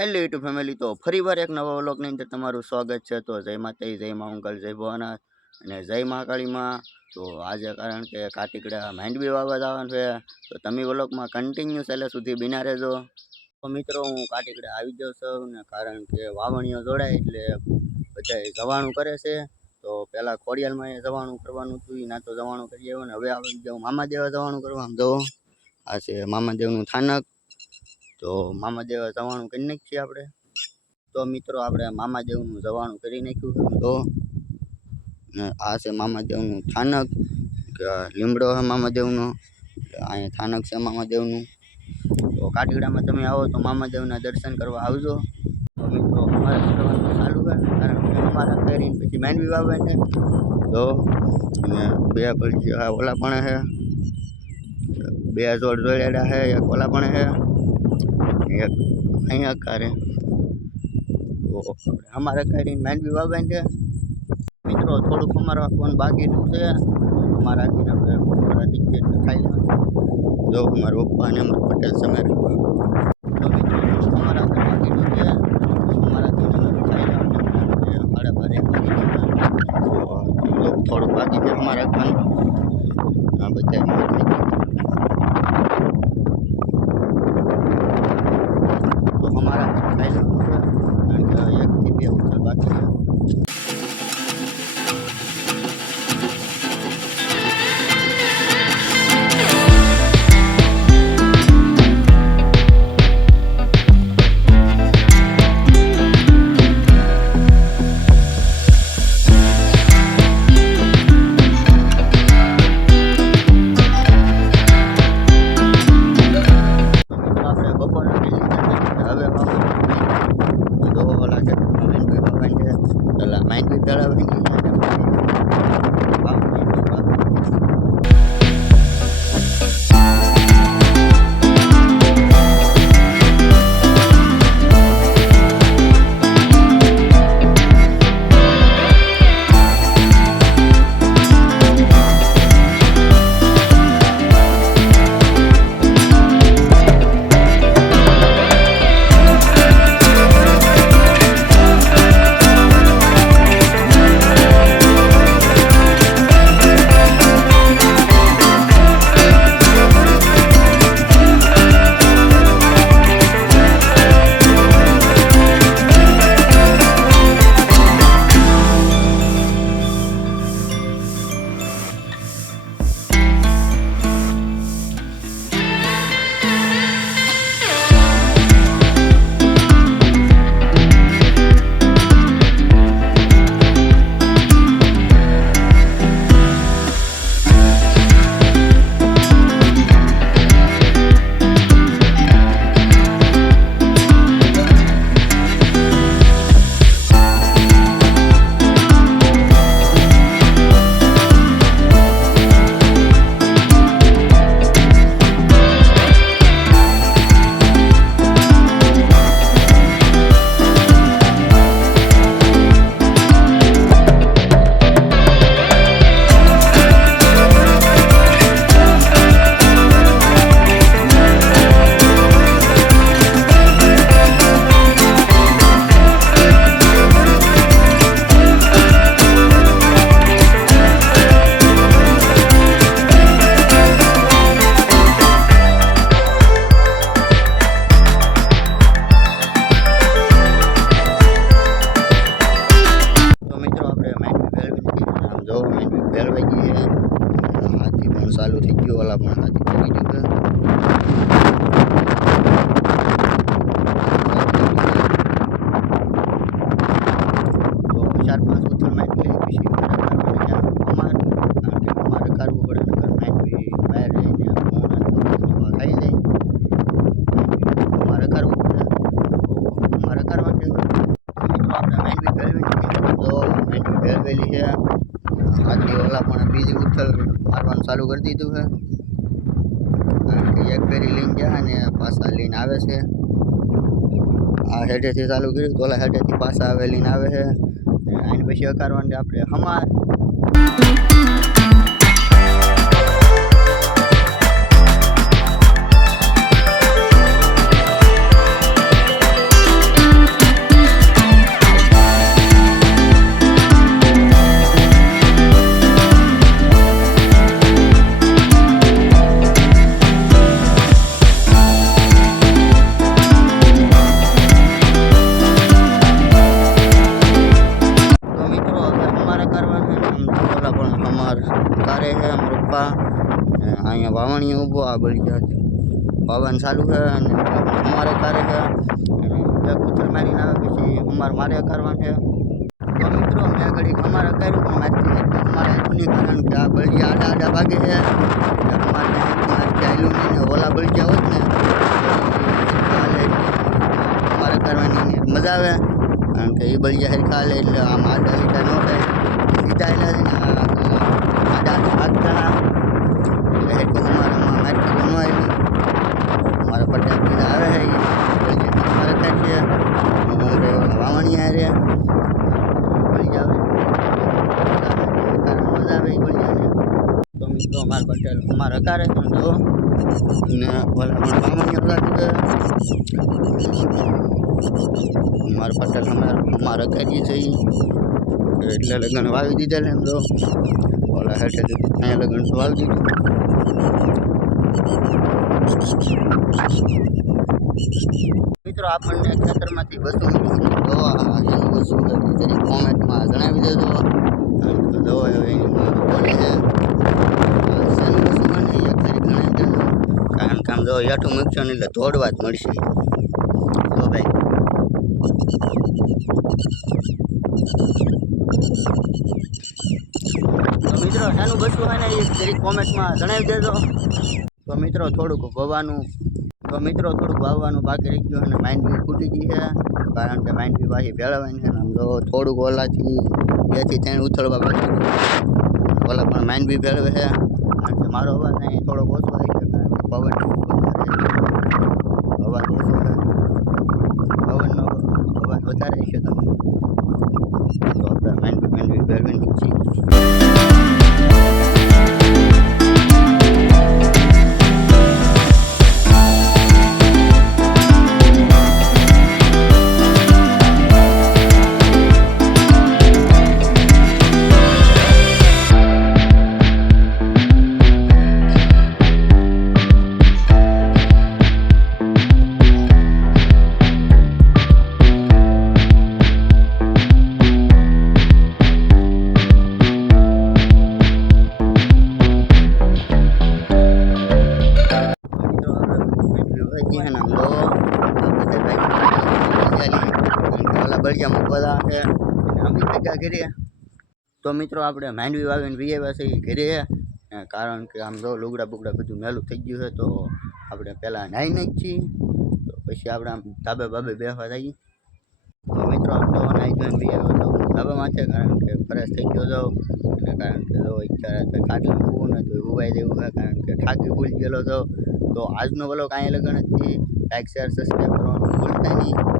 Hello YouTube family, તો ફરીવાર એક નવા વ્લોગની અંદર તમારું સ્વાગત છે। તો જય માતાજી, જય મા મંગલ, જય ભોળાનાથ અને જય મહાકાળીમાં। તો આજે કારણ કે કાટીકડા માંડવી વાવવા જવાનું છે, તો તમે વ્લોગમાં કન્ટિન્યુ છેલ્લે સુધી બિના રહેજો। તો મિત્રો, હું કાટીકડા આવી જાઉં છું ને, કારણ કે વાવણીઓ જોડાય એટલે બધા જવાનું કરે છે। તો પહેલાં ખોડિયાલમાં જવાનું કરવાનું હતું, ના તો જવાનું કરી આવ્યો ને હવે આવી જાઉં મામાદેવ જવાનું કરવા। આમ જો આ છે મામાદેવનું થાનક। તો મામાદેવ જવાનું કરી નાખીએ આપણે। તો મિત્રો, આપણે મામાદેવનું જવાનું કરી નાખ્યું। તો આ છે મામાદેવનું થાનક, લીમડો છે મામાદેવનો, અહીંયા થાનક છે મામાદેવનું। તો કાટીકડામાં તમે આવો તો મામાદેવના દર્શન કરવા આવજો। તો મિત્રો, અમારે કરવાનું ચાલુ છે, કારણ કે અમારા કરીને પછી માંડવી વાવે છે। તો બે પડી ઓલા પણ છે, બે જોડ જોડેડા છે, એક ઓલા પણ છે, એક અહીંયા કારે। તો અમારે કરીને માંડવી વાવે છે મિત્રો। થોડુંક અમારે આપવાનું બાકી છે, અમારા આખીને બપોરાથી ખાઈ લેવાનું। જો અમારા પપ્પા અને અમારા પટેલ સમેર, તો મિત્રો અમારા બાકી છે, અમારા ખાઈ લેવાનું। થોડુંક બાકી છે અમારે ખાવાનું, આ બધા તો અમારા ખાઈ લેવાનું છે, કારણ કે 1 થી 2 ઉતર બાકી છે। હાથી પણ ચાલુ થઈ ગયો, ઓલા પણ હાથી કરી દીધું। તો 4-5 ઉથલમાં એટલે પછી અમારે કરવું પડે, નકર માંડવી બહાર રહીને ખાઈ જાય, અમારે કરવું પડે, અમારે કરવા મિત્રો આપણે માંડવી ભેળવી, તો માંડવી ભેળવેલી છે। હાથી ઓલા પણ બીજી ઉથલ મારવાનું ચાલુ કરી દીધું છે, કારણ કે એક ફેરી લઈને ગયા ને પાછા લઈને આવે છે। આ હેઠેથી ચાલુ કર્યું, તો ઓલા હેઠેથી પાછા આવે લઈને આવે છે, આને પછી અકારવાનું આપણે હમાર। ઊભો આ બળિયા પવન ચાલુ છે અને અમારે કરે છે અને કૂતર મારીને આવે પછી મારે કરવાનું છે. તો મિત્રો મેં ઘડી અમારે કર્યું પણ અમારે નહીં કારણ કે આ બળિયા આડા ભાગે છે. અમારે ચાલ્યું નહીં ને ઓલા બળિયા હોત ને અમારે કરવાની મજા આવે કારણ કે એ બળિયા હરખા હાલે એટલે આમ આડા લીટા ન થાય સીધા એટલે આડા ભાગતા એટલે હેઠું અમારામાં માર્કેટ ન આવી અમારા પટેલ બીજા આવે છે અમારે થાય છે વાવણી આવે બળિયા આવે મજા આવે એ બળિયાને. તો મિત્રો અમારા પટેલ અમારે હકારે પણ જો ને ઓલા પણ વાવણી અમારા પટેલ અમારે કરીએ છીએ એટલે લગ્ન વાવી દીધા ને એમ તો ઓલા હેઠે અહીંયા લગ્ન તો વાવી દીધું. મિત્રો આપણને ખેતરમાંથી વસ્તુ દવા વસ્તુ કોમેન્ટમાં જણાવી દેજો દવા એની બોલી છે વસ્તુ બને એક તરીકે જણાવી દેજો કારણ કે આમ જો યાઠું મૂકશો ને એટલે દોડવા જ મળશે. તો ભાઈ તો મિત્રો શાનું બસવું હોય ને એ જરીક કોમેન્ટમાં જણાવી દેજો. તો મિત્રો થોડુંક વાવવાનું બાકી રહી ગયું અને માઇન્ડ બી ફૂટી ગઈ છે કારણ કે માઇન્ડ બી પાછી ભેળવવાની છે. આમ તો થોડુંક ઓલાથી 2 થી 3 ઉથળવા બાકી ઓલા પણ માઇન્ડ બી ભેળવે છે કારણ કે મારો અવાજ અહીં થોડોક ઓછો આવી છે કારણ કે પવન અવાજ ઓછો છે પવનનો અવાજ વધારે છે તમે તો આપણે માઇન્ડ બી ભેળવીને છીએ. બળિયા મૂકવા છે અમે ભેગા કરીએ. તો મિત્રો આપણે માંડવી વાવીને વીઆવ્યા છે ઘરે કારણ કે આમ જો લુગડા બુગડા બધું મેલું થઈ ગયું છે તો આપણે પહેલાં નાહી નાખી છીએ તો પછી આપણે આમ ધાબે બાબે બેસવા જઈએ. તો મિત્રો આમ તો નાહી ધોઈને બી આવ્યો તો ધાબામાં છે કારણ કે ફ્રેશ થઈ ગયો જાઉં અને કારણ કે જો અત્યારે ખાટલા મૂકવું ને તો ઉભાઈ દેવું છે કારણ કે થાકી ભૂલી ગયેલો છો. તો આજનો વ્લોગ અહીંયા લગન જ લાઈક શેર સબસ્ક્રાઈબ કરવાનું ભૂલતા નહીં.